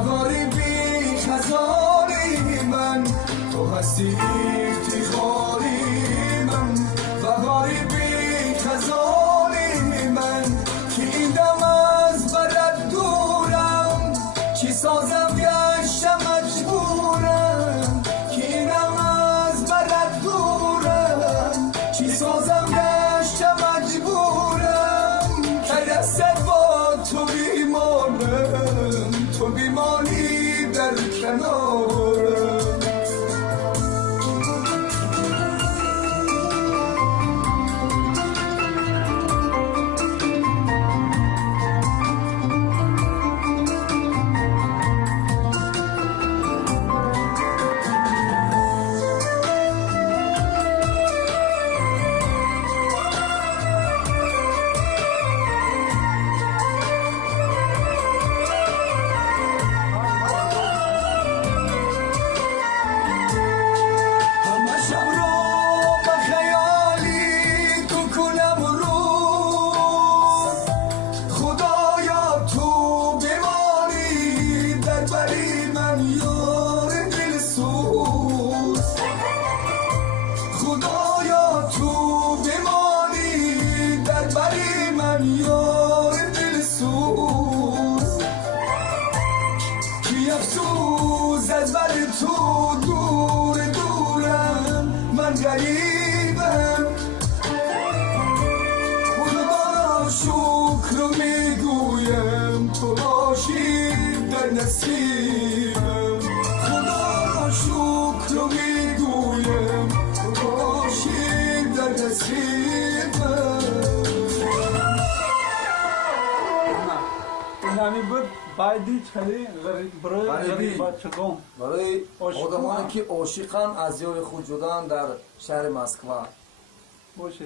غریبی خزاری من، تو هستی افتخاری من. و غریبی خزاری من که این دم از برد دورم، چی سازم گشتم مجبورم که این دم از برد دورم، چی سازم گشتم مجبورم که دست با تو بیمانم، تو بیمانی در کنارم. خدایا تو بمانی در بری من یار دلسوز، کی افسوس از بر تو دور دورم، من غریبم. خدا شکر رو میگویم تو باشی در نصیبم، خدا شکر رو میگویم تو باشی در نصیبم. یعنی بود بعدی چلی برای غریب بچگان، برای آدمانی که عاشقن از یار خود شدن در شهر مسکو. باشه.